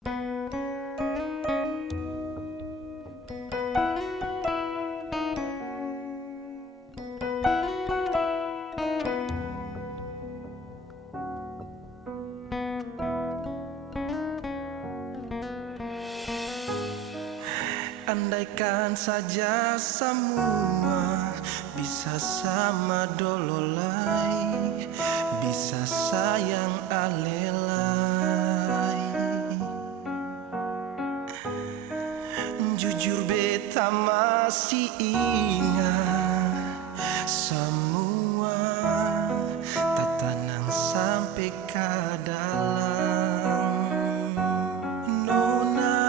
Andaikan saja semua bisa sama dulu lagi, bisa sayang alelai. Jujur beta masih ingat semua tatanan sampai ke dalam. Nona,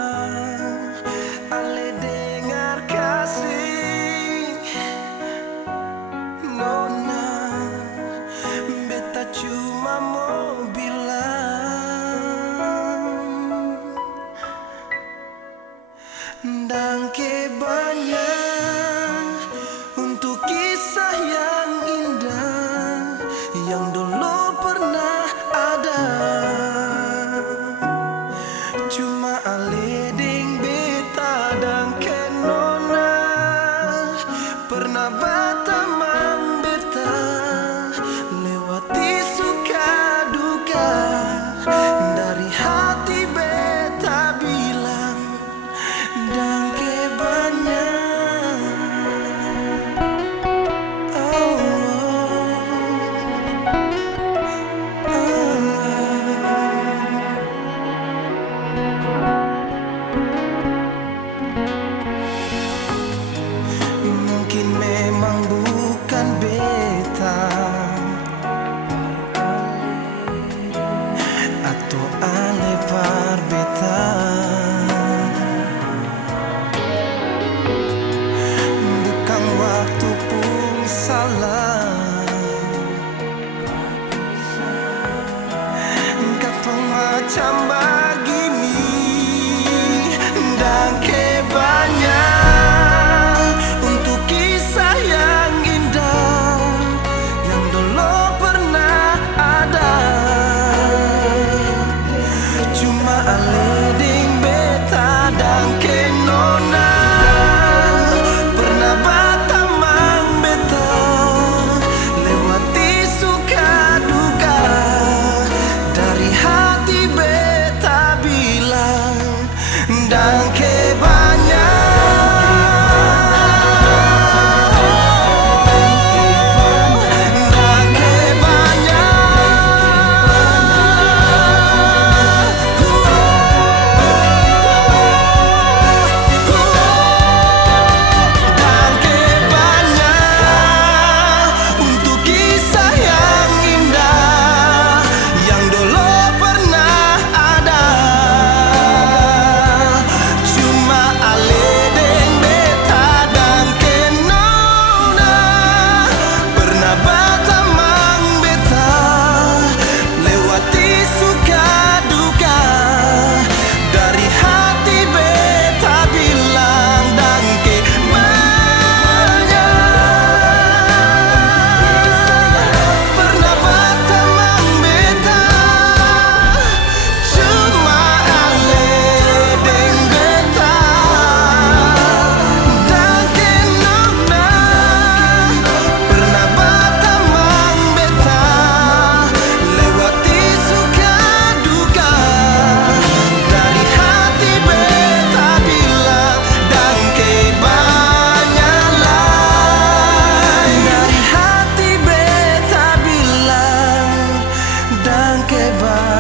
ale dengar kasih. Nona, beta cuma mau bilang dan banyak untuk kisah yang indah yang dulu pernah ada. Cuma ale deng beta dan Nona pernah batamang beta lewati suka duka. Dari hati beta bilang dan banyak. Mungkin memang bukan beta atau ale par beta, bukan waktu pun salah. Katong macam begini dan banyak untuk kisah yang indah yang dulu pernah ada. Cuma ale deng beta dan Nona pernah batamang beta lewati suka duka. Dari hati beta bilang dan banyak. Banyak.